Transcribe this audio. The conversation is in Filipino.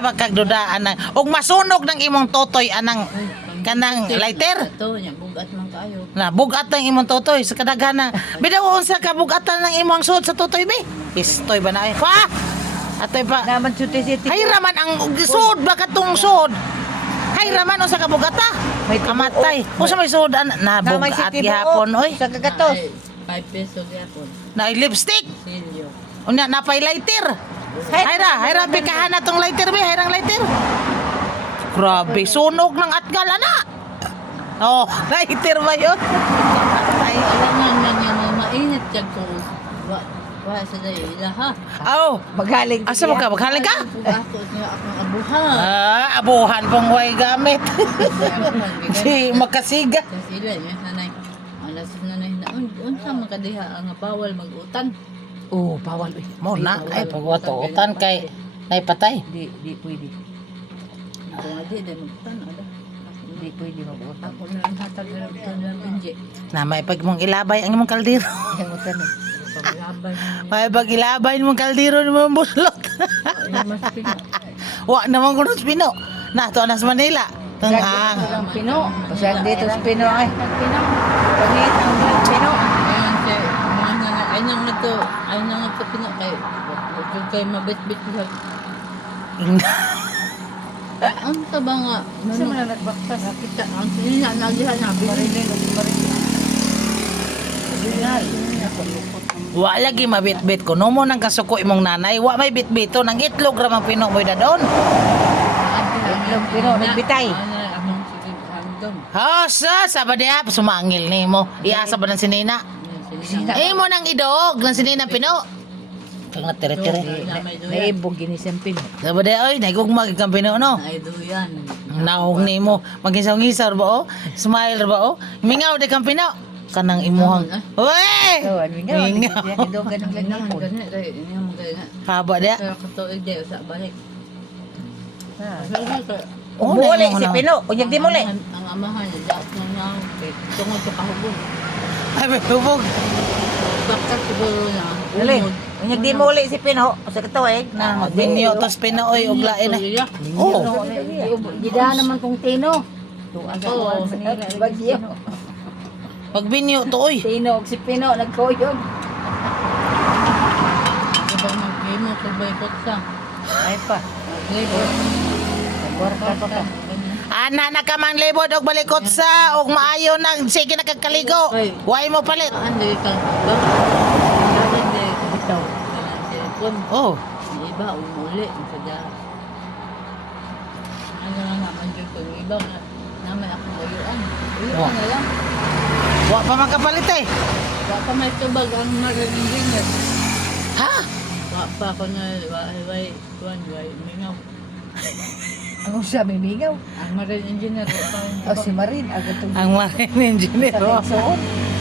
Magkagdudaan na. Og masunog ng imong totoy anang kanang lighter. Ito, nya bugat man kayo. Na bugat ng imong totoy sa kadagana. Bidaw unsa ka bugatan ng imong suod sa totoy be? Pistoy ba na ay? Pa! Atoy pa. Naman suti-siti. Hay raman ang suod ba katong suod? Hay raman unsa ka bugata? May Kamatay. Unsa may suod na Namay bugat siti gihapon oy? Sa kagatos. 5 pesos yapon. Na lipstick. Silyo. Unya napay lighter. Hayra pikahan na tong lighter be, hayrang lighter. Grabe, sunog ng atgal ana. Oh, lighter ba yun? Ay, alam na niya mo mainit kag ko. Wa sa day ilaha. Oh, Magaling. asa mo ka? Maghaling ka? Ako niya akong abuhan. Abuhan pong way gamit. Si makasiga. Kasi sila niya nanay. Alas nanay na unsa man kadiha ang bawal mag-utan. Oh, bawal eh. Mo na ay pagwatuutan kay nay patay. Di pwede. Ako nga di day mag-utan ada. Di pwede mag-utan. Ako na lang hatag ng binji. Na may pag mong ilabay ang imong kaldero. Yung utan eh. Paglabay May pag ilabay mong kaldero ni mong buslot. na mas pino. Wa naman kuno sa Pino. Na to nas Manila. Kang ang Ang pino. Pasag dito sa Pino ay. Pangit ang Pino. Ayan kay mga nanay ay nang ito pino kay mabit-bit sa ang taba nga Sa mga nagbaktas. nakita ang sinina nagihan na Marilyn. wa lagi mabitbit ko. No mo nang kasuko imong nanay, wa may bitbito nang itlog ra man Pino mo dadon. Itlog Pino, nagbitay. among sige andom Ha, sa dia sumangil nimo. Iasa ba ng sinina? Sina. Mo nang idog ng sinina Pino. Kang natire-tire. Naibog ginisang Pino. Sabi dia oy, nagugmag kang Pino no. ay duyan Naong nimo, magisaw-ngisaw ba o? Smile ba o? Mingaw de kang Pino. Kanang imuhang. Oy! So, ano nga? Mingaw. Idogan ng naman lagipon. gani kay ini mo kay Haba dia. pero katuig day sa balik Umuli si Pino. Unyag di muli. ang amahan niya nang nang tungod sa kahubog Ay, may hubog. bakit siguro na Dali. Unyag di muli si Pino. Sa katuig. Na, binyo tos Pino oy ug lain na. Oh. Gida naman kong Tino. Oo. Bagyo. Pag binyo to oy. Tino og si Pino nagkuyog. Kapag mag-game mo, pag-boycott sa. Ay pa. Labor. Borka pa ka. Ana na ka mang libod og balikot sa og maayo nang sige nakagkaligo. Way mo palit. Hindi ka ba? Hindi. Ito. Telepon. Oh. Yung iba, umuli. Sadya. Ano nga naman dyan ko. Yung iba, naman akong layuan. Layuan na lang. Wa pa makapalit eh. Wa pa may tubag ang magaling engineer. Ha? Wa pa ako na, way, mingaw. Ang sabi mingaw. Ang magaling engineer, wa pa yung O si Marin agad tong Ang marine engineer. sa suot.